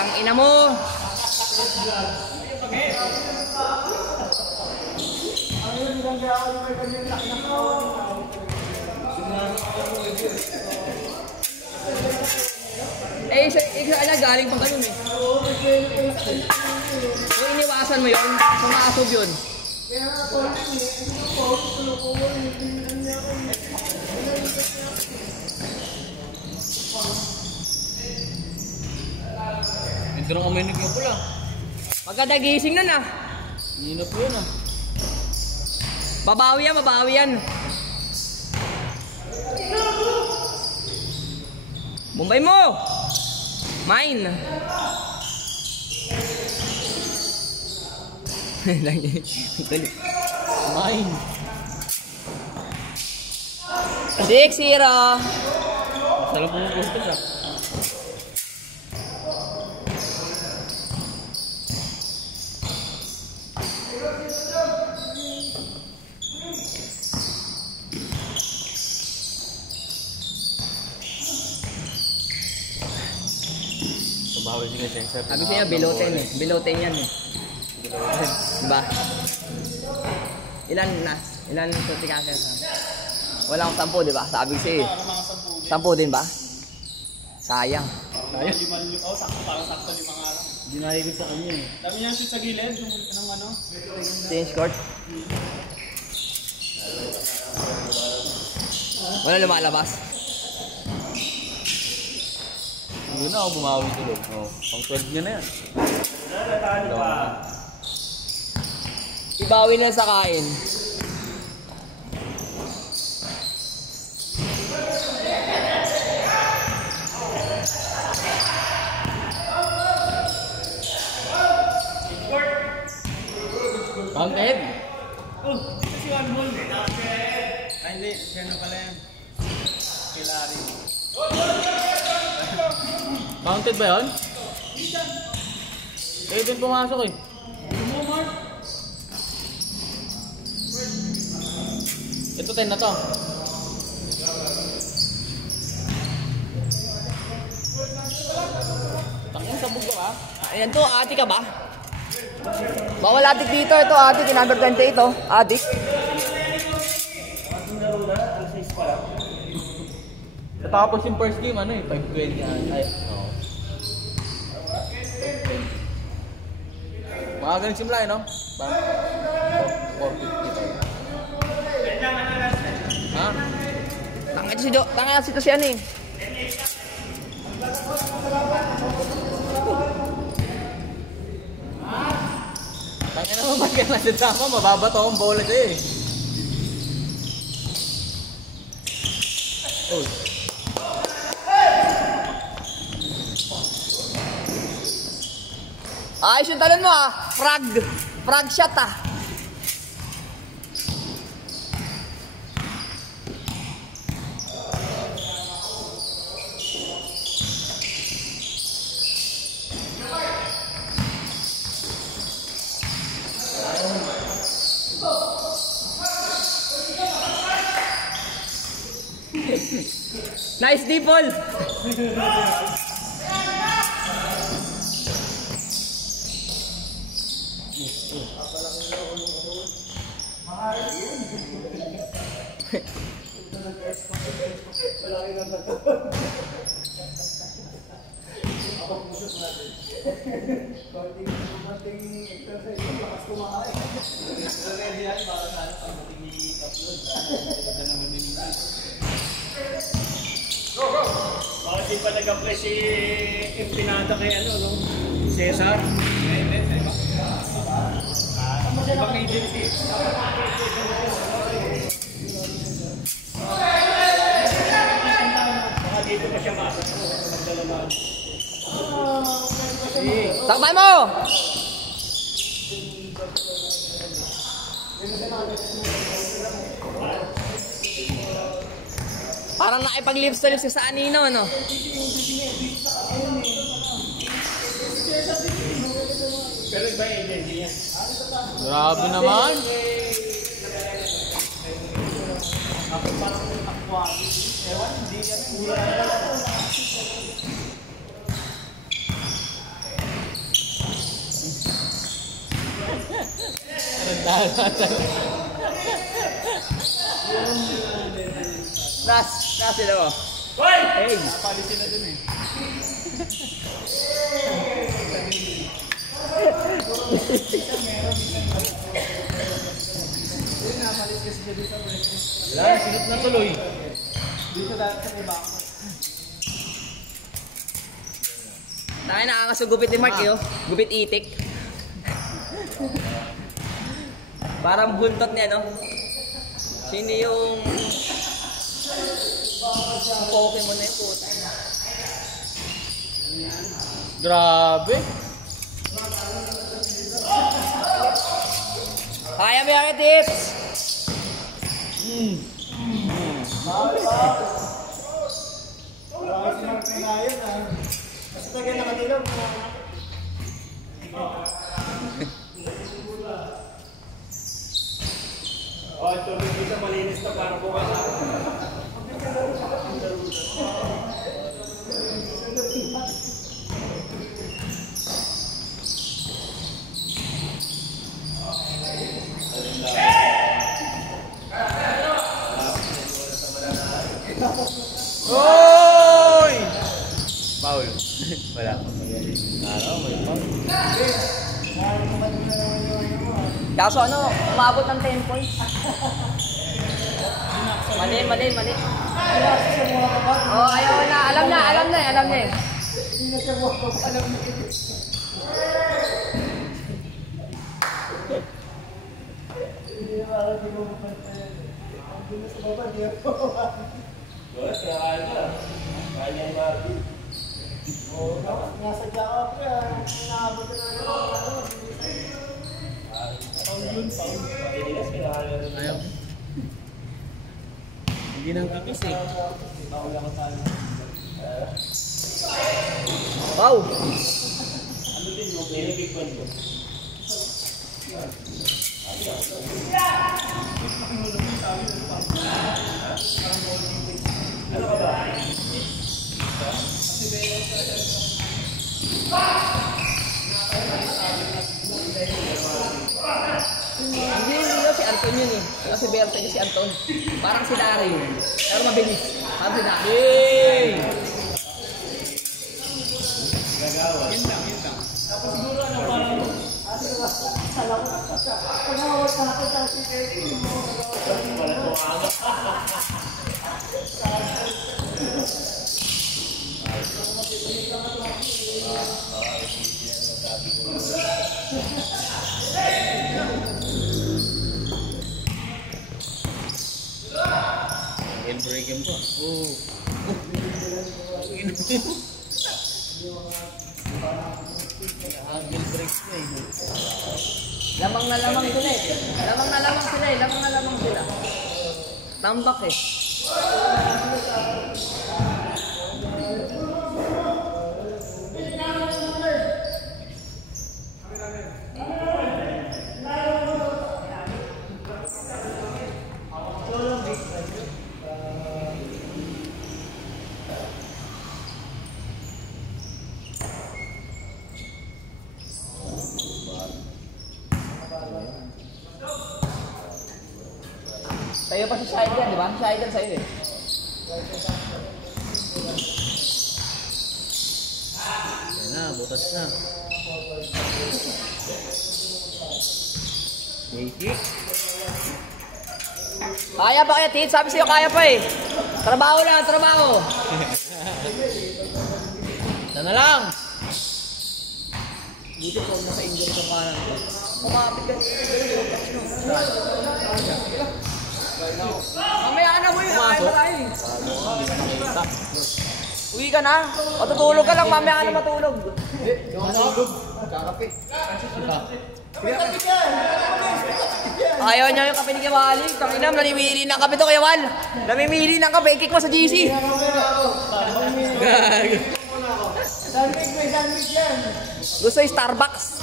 Putang ina mo. Eh, isa galing pa ganun eh. Kung iniwasan mo yun, sumasob yun. Ito na kaminig yung pula. Maganda gising nun ah. Nino po yun ah. Babawi yan, babawi yan. Bombay mo! Mine! Mine! 6-0! Masarap po yung gusto siya. Sabi siya, biloten eh. Biloten yan eh. Diba? Ilan na? Ilan suti cancer? Wala akong 10, diba? Sabi siya eh. 10 din ba? Sayang. Sayang, 5. Oh, sakto, parang sakto 5 nga lang. Hindi nakikip sa kanya eh. Dami niyang shoot sa gilid, yung ano. Change court. Wala lumalabas. Yun na ako bumawi tulog. Oh, pang 12 niya na yan. Ibawi na sa kain. Counted? Oh, ito si One Ball. Ay, hindi. Siya na pala yan. Kilari. Counted ba yun? Eh, din pumasok eh. Ito 10 na to. Tangin, sabog ka ba? Ayan to, ati ka ba? Bawal adik dito. Ito adik, number 28 ito. Adik. Tapos yung first game, ano eh, 5-20 ay, oo. Mga ganun simula eh, no? 450. Ha? Tanga si to si ano eh. Tangin naman pagka nasa tama, mababato akong bola siya eh. Oh. Ayos yung talon mo ah. Frag shot ah. Nice Dipol. Bakit di pa nag-apply si Empinada kay ano, no? Cesar? Ibang agency. Baka dito pa siya masok. Takbay mo! Parang nakipag-lips to lips sa anino, ano? Pero iba yung agency niya. Grabe naman. Ako parang takwa. Ewan, hindi yan. Ula na lang. Nas sila mo. Hey! Napali sila dun eh. Wala, sinip na tuloy. Dito dati sa iba. Tayo nakakas yung gupit ni Mark yun. Gupit itik. Parang buntot niya, no? Sino yung Pokemon na yung puta? Grabe. Kaya mo yung tips! Wala kasi magkanayan ah. Kasi taga nakadilaw. Oh, ito rin isa malinis na para bukas. Oy! Foul. Wala. Ano, may foul. Kaso ano, umabot ng 10 points. Mali. Oh, ayaw na. Alam na eh. Nasadya ka pre, naabot na naman. Ayaw. Hindi nang tipis eh. Wow! Hindi yun si Anton yun eh. Kasi Berta niya si Anton. Parang si Daryl. Pero mabilis. Parang si Daryl. Yay! Yun lang. Tapos siguro ano parang pag-awat na ako sa sige. Break game po. Oh. Agil break ko eh. Lamang na lamang sila eh. Tambak eh. Tayo pa si Shaidan, di ba? Shaidan sa'yo eh. Yan na, butas na. Make Kaya pa kaya, Tit? Sabi sa'yo kaya pa eh. Trabaho lang, trabaho. Ito na lang. Dito po, nasa injury sa kanan ko. Kumapit ka. Mamaya na mo yun, kaya ba tayo eh. Uwi ka na. Matutulog ka lang, mamaya ka na matulog. Kakape. Ayaw niya yung kape ni Kewali. Tanginam, namimili ng kape to Kewal. Namimili ng kape, kick mo sa GC. Sandwich yan. Gusto yung Starbucks.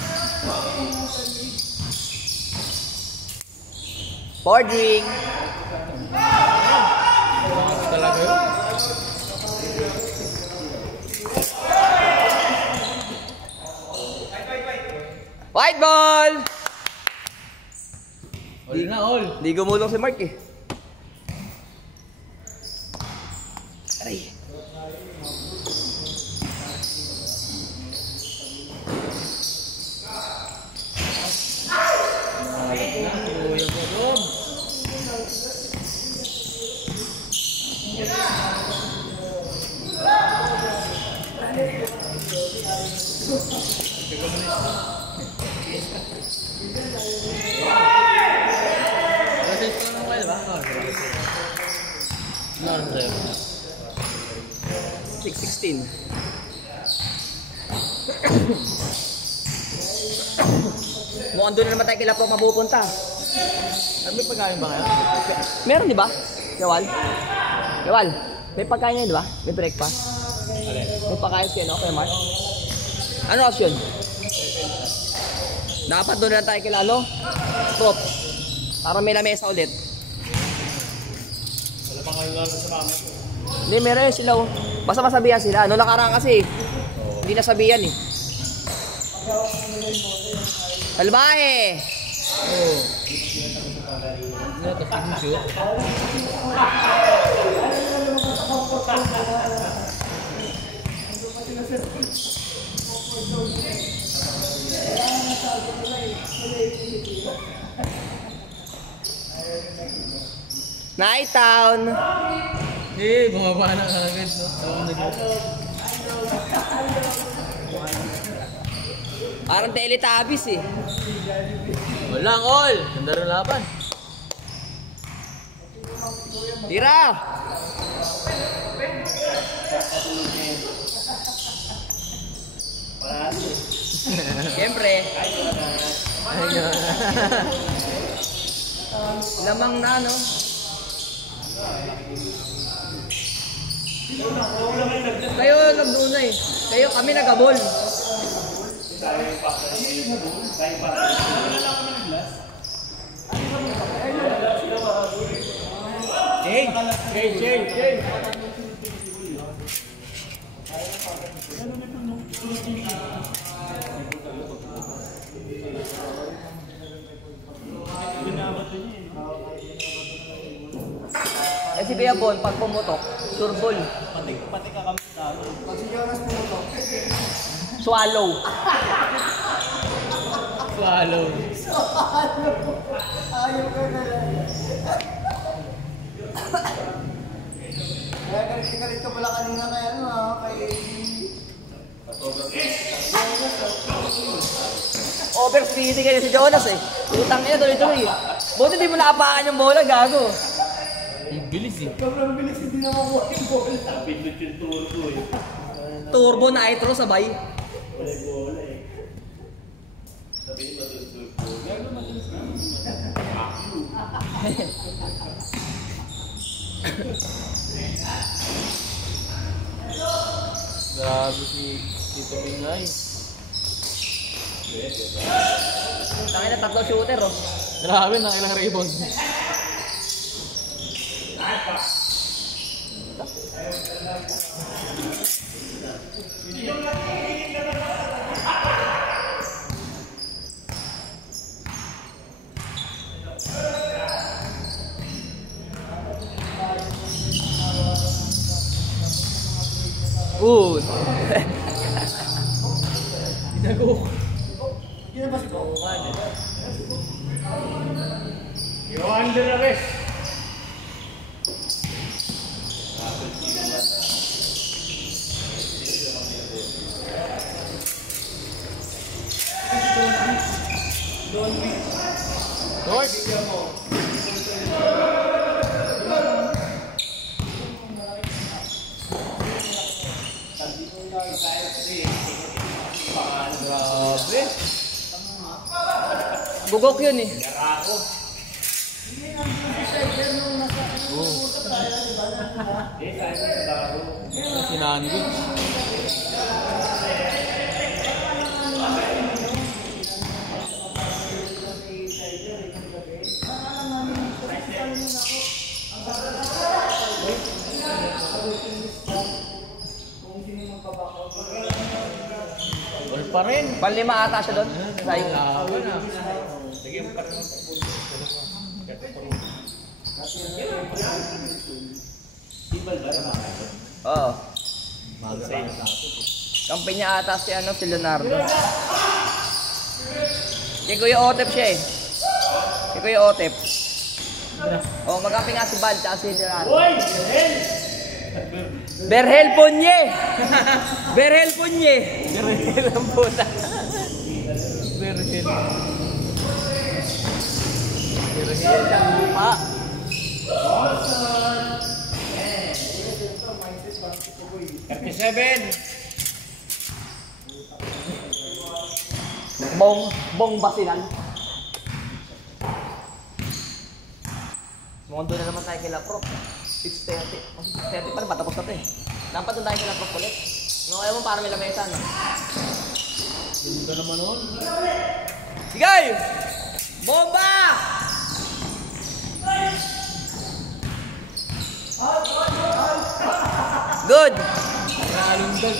Boarding. Talaga yun. White ball. Di gumulong si Mark eh. Aray. Ano sa'yo? 6-16. Mukhang doon na naman tayo kila Pro mapupunta. Ano may pagkain ba kayo? Meron di ba? Yawal? Yawal, may pagkain yan di ba? May breakfast. May pagkain siya, no? Kaya Mark? Ano option? Dapat doon na tayo kila ano? Prop. Para may lamesa ulit. Wala pa kayo lang sa mama. Hindi, meron yun sila. Oh. Basta masabihan sila. Noong nakaraan kasi, hindi nasabihan eh. Salbahe! Oo. Ano, tapos mo shoot? Night Town! Eh, bumaba na agad, no? Tawag na dito. Parang Teletubbies eh. Walang all! Ganda rin laban. Tira! Siyempre. Ayun. Lamang na, no? Kayo nagduna eh. Kayo kami nagabol. Jay. Eh si Bea Bon, pag pumutok, surbol. Pati ka kami talo. Pag si Jonas pumutok. Swallow. Swallow. Ayaw ka na lang. Kaya galit ka pala kanina kay ano ha, kay... Overspeeding kayo si Jonas eh. Utang niya tuloy-tuloy. Buti di mo naapakan yung bola, gago. Ang bilis eh. Sobrang bilis, hindi na makuha yung bola. Pindot yung turbo eh. Turbo na nitro sabay. Wala yung bola eh. Sabihin ba ito yung turbo? Gano'n madalas Grabe si Tito Pingay. Tangin na tatlo shooter oh. Grabe, nakilang rebound. Good. Inago. Yan ba si Go? Yung under arrest. Grabe. Bugok yun eh. Sinandig. Wala pa rin. Panlima ata siya doon. Say. Laban ah. Sige, parang Oo. Kampi niya ata si Leonardo. Si Kuya Otep siya eh. Si Kuya Otep. Oh, magkampi nga si Bal tsaka si Leonardo. Berhel Ponye! Berhel Ponye! Berhel ang puta. Berhel. Berhel ang lupa. Bong Basilan. Mundo na naman tayo kila Prof. 6:30. 6:30 pa rin, patapos na ito eh. Dapat doon tayo kila Prof ulit. No, ayaw mo para may lamesa, no? Ganda naman nun. Sige! Bomba! Good! Nalundag.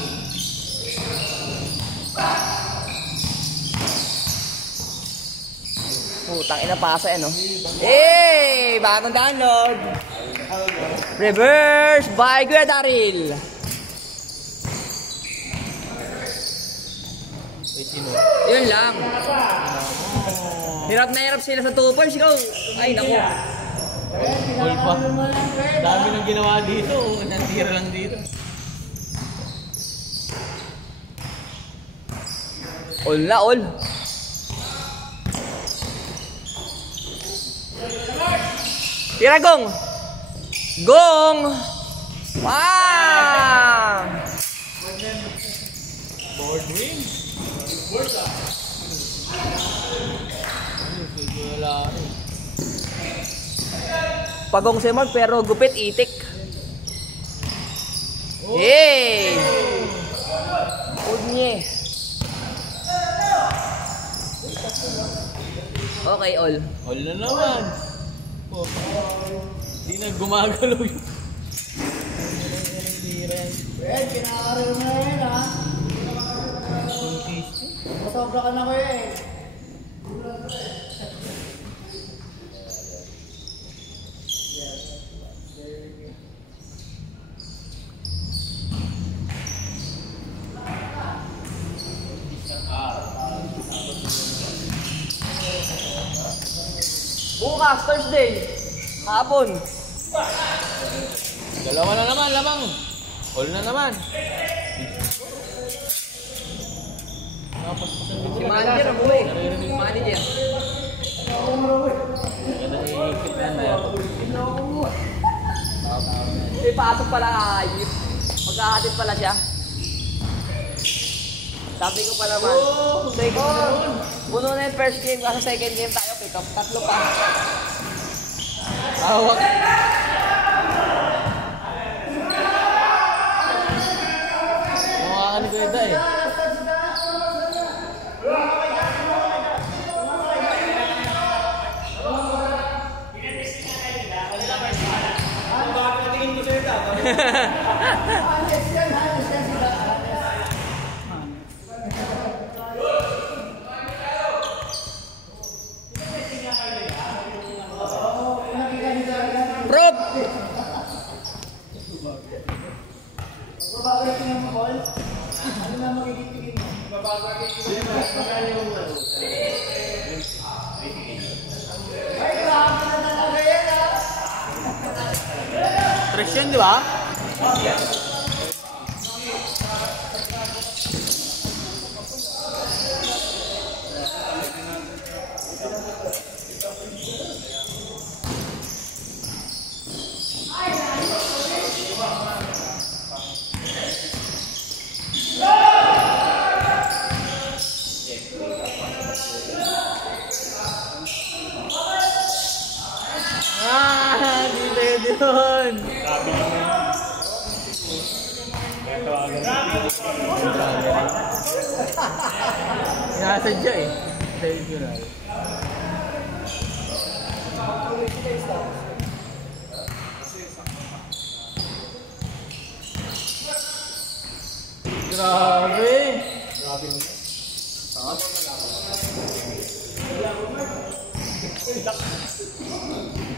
Putang ina pasa eh, no? Hey! Bagong download! Reverse by Kuya Daryl! Yun lang. Hirap na hirap sila sa 2 Ikaw! Ay, naku. All pa. Dami nang ginawa dito. Natira lang dito. All na, all. Tira, Gong! Gong! Wow! Board win. Pagong si Mark pero gupit itik. Hey! Udnye. Okay, all. All na naman. Oh. Di na gumagalaw yun. Red, kinakaroon na yan ha. Masobra ka na ko eh. Bukas, Thursday. Hapon. Dalawa na naman, lamang. All na naman. Si manager ang buhay. Manager. Ganda iikip na yan. May pasok pala ayip. Magkahatid pala siya. Sabi ko pa naman. Puno na yung first game. Kasi second game tayo. Pick up. 3 pa. Awak. Mukha ka ni Kuya eh. Prop! Tres yun, di ba? Di pwede yun. Nasadya eh. Sa'yo yun na. Grabe. Grabe.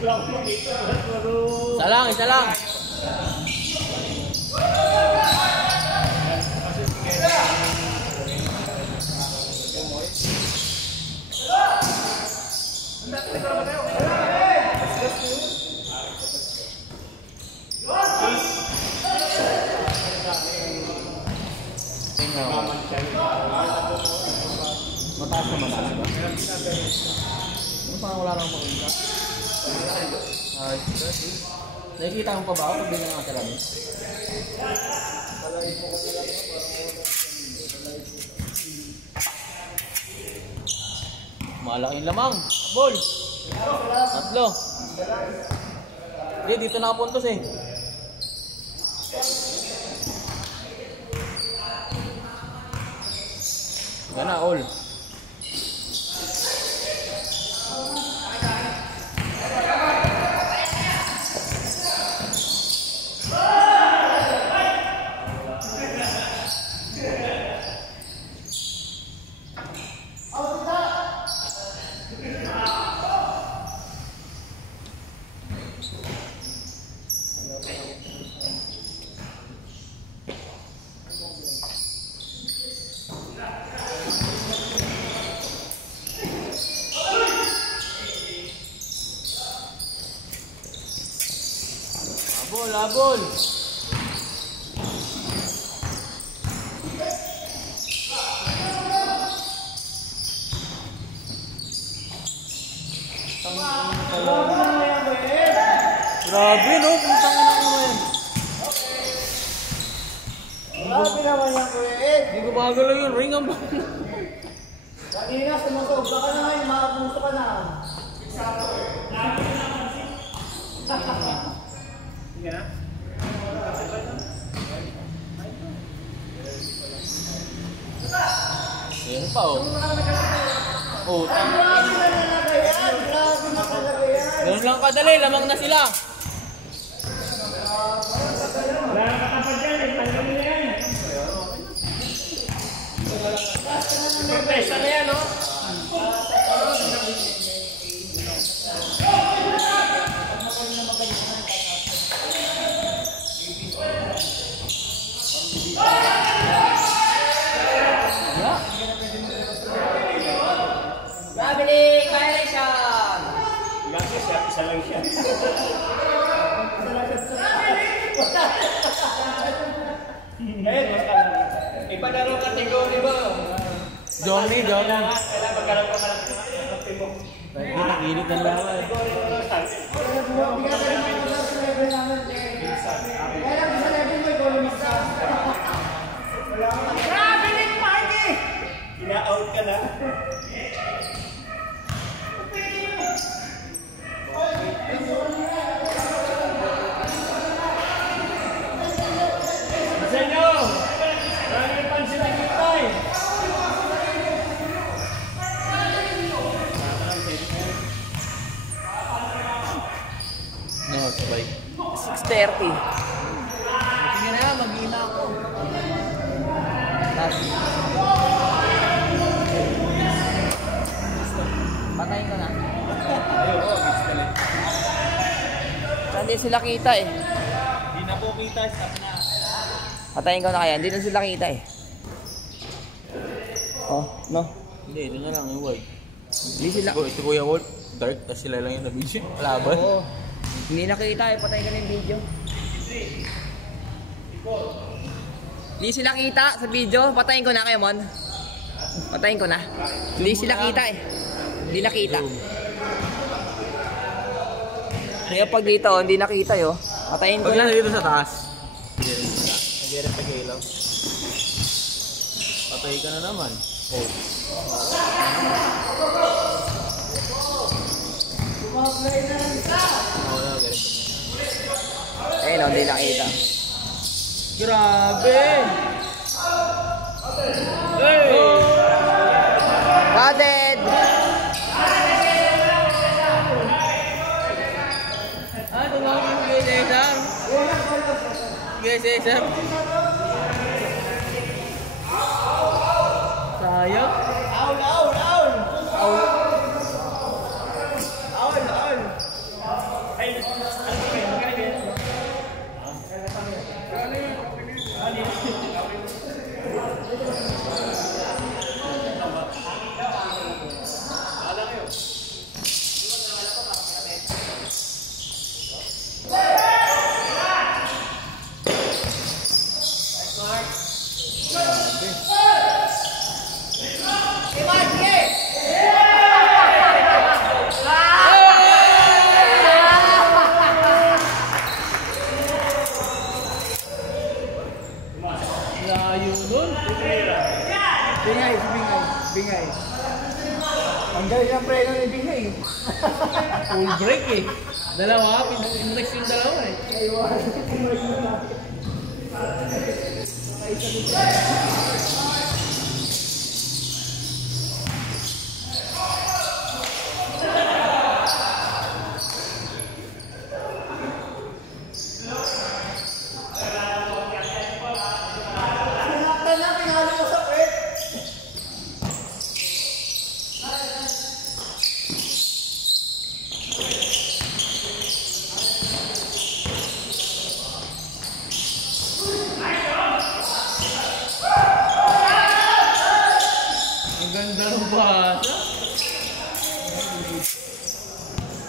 Isa lang, isa lang. Mataas na mataas ba? Ano parang wala nang makita? Nakikita mo pa ba ako pag bilang ang salamin? Malaking lamang. Ball. Tatlo. Hindi, dito nakapuntos eh. Gana, all. Abol, abol. Grabe no, puntang ina naman. Grabe naman yan, Kuya Ed. Hindi ko bagalo yun, ring ang ball. Kanina, sumusog ka na ngayon, makapuso ka na. Sige na. Ayan pa oh. Oh, Grabe na talaga yan. Grabe na talaga yan. ganun lang kadali, lamang na sila. Wala na katapad yan, eh. Tanggal nila yan. Pesta na yan, no? Gabiling violation! Isa lang siya. Ipanaro kategori ba? Johnny, Johnny. Kailangan magkaroon ka lang ng timo. Hindi nakilit ng lawa eh. Gabiling party! Ina-out ka na. Senyo! Maraming pansin na kita eh. No, sabay. 6:30. Sige na, mag-ina ako. Tapos, patayin ko na. Ayoko, biskali. Hindi sila kita eh. Hindi na po kita, stop na. Patayin ko na kaya, hindi na sila kita eh. Oh, no. Hindi, ito na lang yung white. Hindi sila. Si Kuya Wolf, dark, kasi sila lang yung nabidyo. Laban. Oo. Hindi nakita eh, patayin ko na yung video. Hindi sila kita sa video, patayin ko na kayo, Mon. Patayin ko na. Hindi sila kita eh. Hindi nakita. Kaya pag dito, hindi nakita yo. Patayin ko Pag na. lang dito sa taas. Hindi rin pag-ilaw. Patay ka na naman. Oh. Ayun, hindi nakita. Grabe! Hey! Batted! Ah, tumawag yung Kuya Cesar. Kuya Cesar. Sayang. Aul, aul, aul! Aul. Aul, aul! Layo nun. Bingay, bingay. Ang galing ng preno ni Bingay. Full break eh. Dalawa, next yung dalawa eh. Ang ganda ng basa.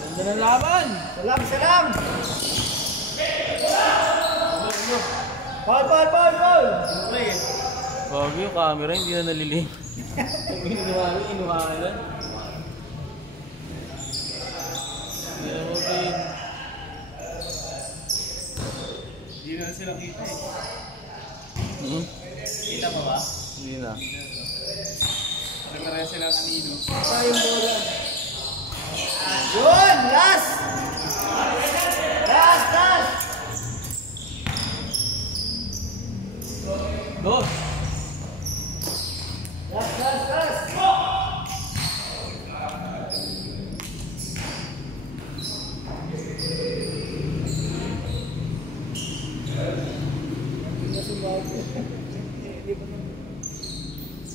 Ganda ng laban. Salam! Ball! Bago yung camera, hindi na nalilim. Inuha na. Hindi na sila kita eh. Kita mo ba? Hindi na. Pare-pareha sila kanino. Tayong bola. Yun! Last! Dos! Last!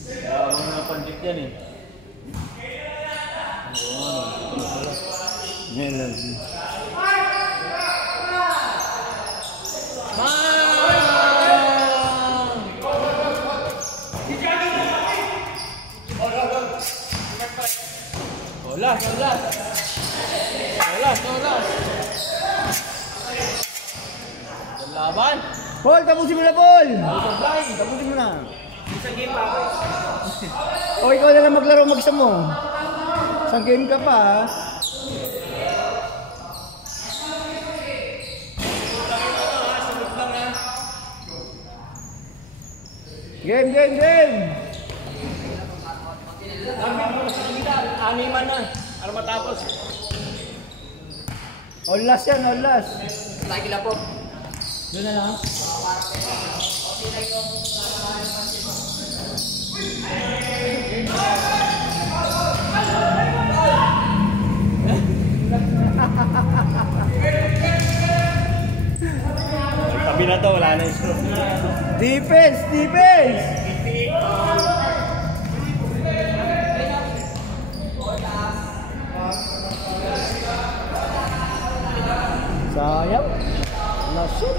Kaya mga pandit yan eh. Olas. Laban. Paul, tapusin mo na, Paul! Tapusin mo na. Isang game pa ako. O, ikaw na lang maglaro mag-isa mo. Isang game ka pa, ha? Game! Animan na. Para matapos. All last yan, all last. Tayo kila po. Doon na lang. Sabi na to, wala na yung stroke. Defense! Sayang. Nashoot.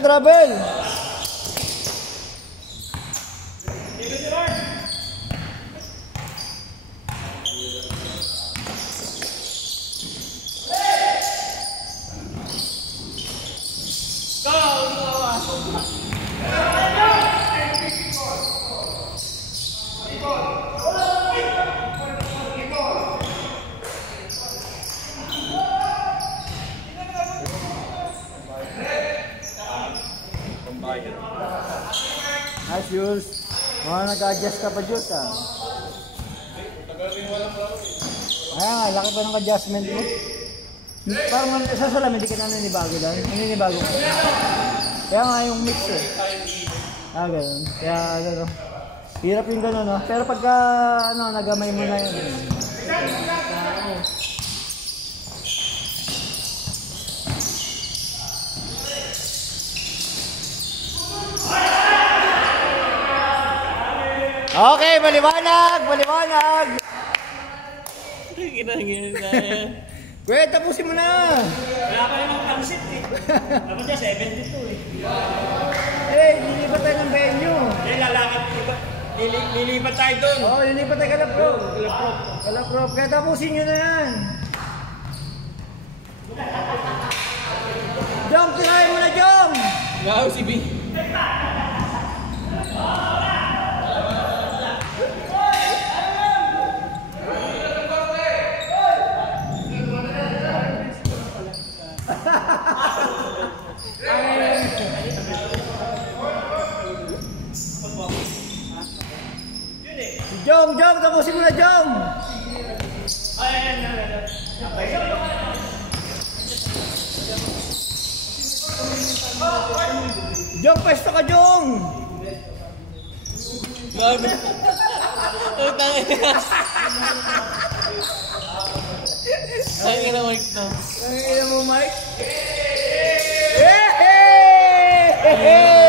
Travel! As Jules, mga nag-adjust ka pa, Jules, ha? Kaya nga, laki pa ng adjustment mo. Parang sa salam, hindi ka na nanibago doon. Naninibago ka. Kaya nga yung mix eh. Ganun. Kaya ano, hirap yung gano'n, no? Pero pagka, nagamay mo na yun. Okay, maliwanag! Kinangin na yan. Kuya, tapusin mo na! Wala pa yung pansit eh. Dapat niya 72 eh. Hindi ba tayo ng venue? Lalakad Lilipat tayo doon. Oo, lilipat tayo Kalaprop. Kalaprop. Kaya tapusin nyo na yan. Jong, tirahin mo na, Jong! Gaw si B. Jong, tapusin mo na, Jong! Jong, pwesto ka, Jong! Gago. Utang ina. Ay, ina Mike to. Ang ina mo, Mike? Hey!